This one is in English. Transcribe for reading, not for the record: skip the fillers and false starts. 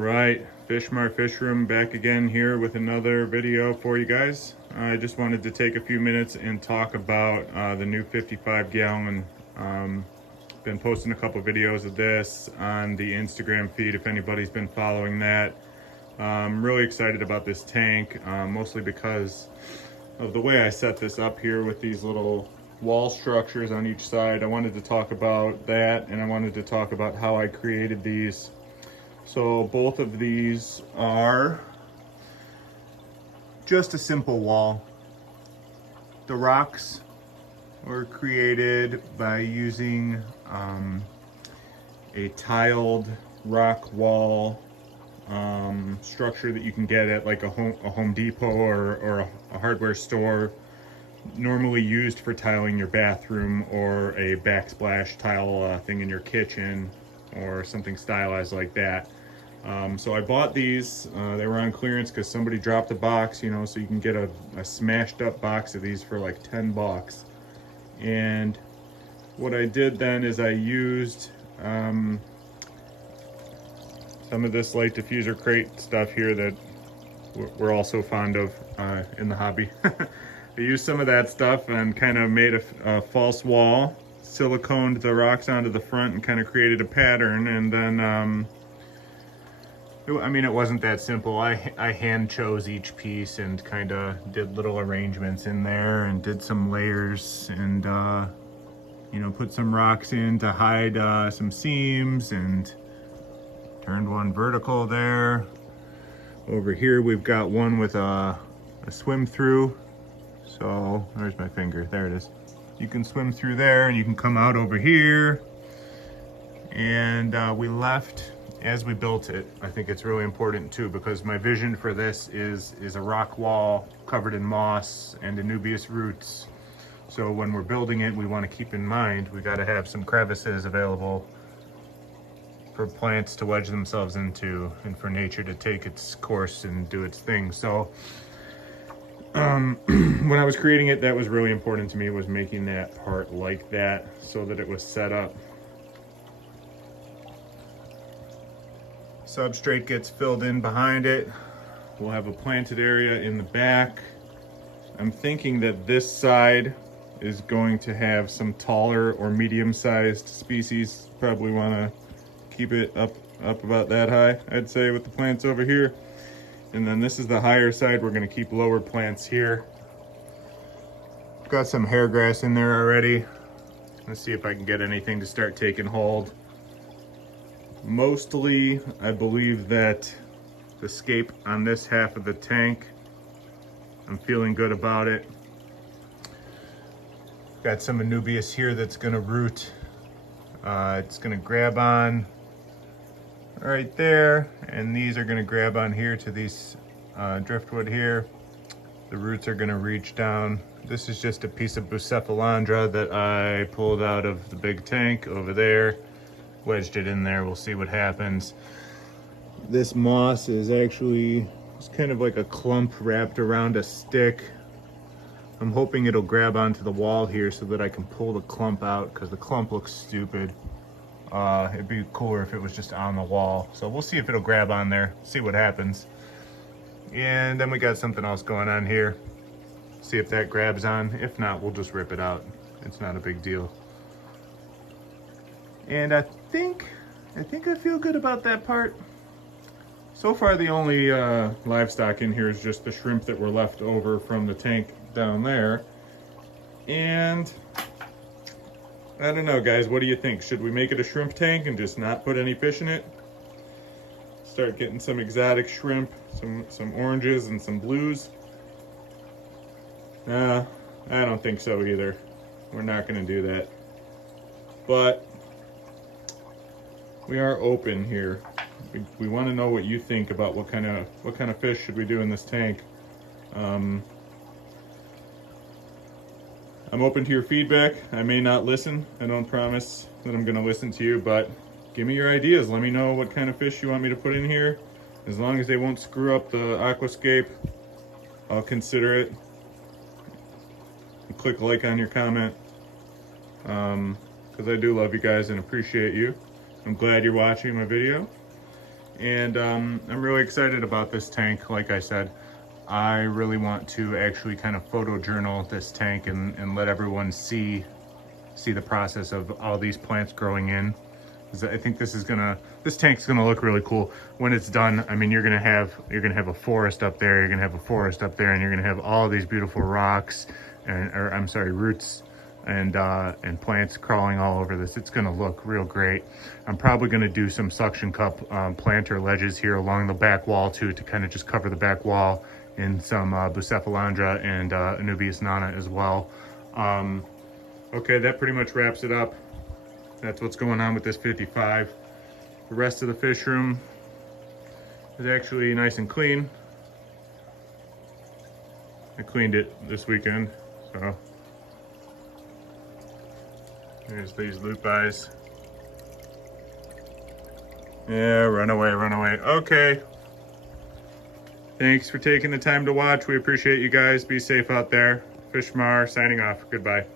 Alright, Fishroom back again here with another video for you guys. I just wanted to take a few minutes and talk about the new 55 gallon. Been posting a couple videos of this on the Instagram feed if anybody's been following that. I'm really excited about this tank, mostly because of the way I set this up here with these little wall structures on each side. I wanted to talk about that, and I wanted to talk about how I created these. So both of these are just a simple wall. The rocks were created by using a tiled rock wall structure that you can get at like a Home Depot or a hardware store, normally used for tiling your bathroom or a backsplash tile thing in your kitchen or something stylized like that. So I bought these. They were on clearance because somebody dropped a box, you know, so you can get a smashed up box of these for like 10 bucks. And what I did then is I used some of this light diffuser crate stuff here that we're also fond of in the hobby. I used some of that stuff and kind of made a false wall, siliconed the rocks onto the front and kind of created a pattern. And then I mean, it wasn't that simple. I hand chose each piece and kind of did little arrangements in there and did some layers and you know, put some rocks in to hide some seams and turned one vertical there. Over here we've got one with a swim through. So there's my finger, there it is. You can swim through there and you can come out over here. And we left, as we built it, I think it's really important too, because my vision for this is a rock wall covered in moss and anubias roots. So when we're building it, we want to keep in mind we got to have some crevices available for plants to wedge themselves into and for nature to take its course and do its thing. So when I was creating it, that was really important to me, was making that part like that so that it was set up. Substrate gets filled in behind it. We'll have a planted area in the back. I'm thinking that this side is going to have some taller or medium-sized species. Probably want to keep it up about that high, I'd say, with the plants over here. And then this is the higher side. We're going to keep lower plants here. Got some hair grass in there already. Let's see if I can get anything to start taking hold. Mostly, I believe that the scape on this half of the tank, I'm feeling good about it. Got some anubias here that's gonna root. It's gonna grab on right there, and these are gonna grab on here to these driftwood here. The roots are gonna reach down. This is just a piece of bucephalandra that I pulled out of the big tank over there. Wedged it in there, we'll see what happens. This moss is actually, it's kind of like a clump wrapped around a stick. I'm hoping it'll grab onto the wall here so that I can pull the clump out, because the clump looks stupid. It'd be cooler if it was just on the wall. So we'll see if it'll grab on there, see what happens. And then we got something else going on here. See if that grabs on. If not, we'll just rip it out. It's not a big deal. And I think I feel good about that part. So far, the only livestock in here is just the shrimp that were left over from the tank down there. And I don't know, guys, what do you think? Should we make it a shrimp tank and just not put any fish in it? Start getting some exotic shrimp, some oranges and some blues? Nah, I don't think so either. We're not gonna do that. But we are open here. We want to know what you think about what kind of fish should we do in this tank. I'm open to your feedback. I may not listen. I don't promise that I'm going to listen to you, but give me your ideas. Let me know what kind of fish you want me to put in here. As long as they won't screw up the aquascape, I'll consider it. Click like on your comment, because I do love you guys and appreciate you. I'm glad you're watching my video. And I'm really excited about this tank. Like I said, I really want to actually kind of photojournal this tank and let everyone see the process of all these plants growing in. I think this tank's gonna look really cool when it's done. I mean, you're gonna have a forest up there, you're gonna have a forest up there, and you're gonna have all these beautiful rocks roots and plants crawling all over this. It's gonna look real great. I'm probably gonna do some suction cup planter ledges here along the back wall too, to kind of just cover the back wall, in some Bucephalandra and Anubias nana as well. Okay, that pretty much wraps it up. That's what's going on with this 55. The rest of the fish room is actually nice and clean. I cleaned it this weekend, so there's these loop eyes. Yeah, run away, run away. Okay. Thanks for taking the time to watch. We appreciate you guys. Be safe out there. Fishmar signing off. Goodbye.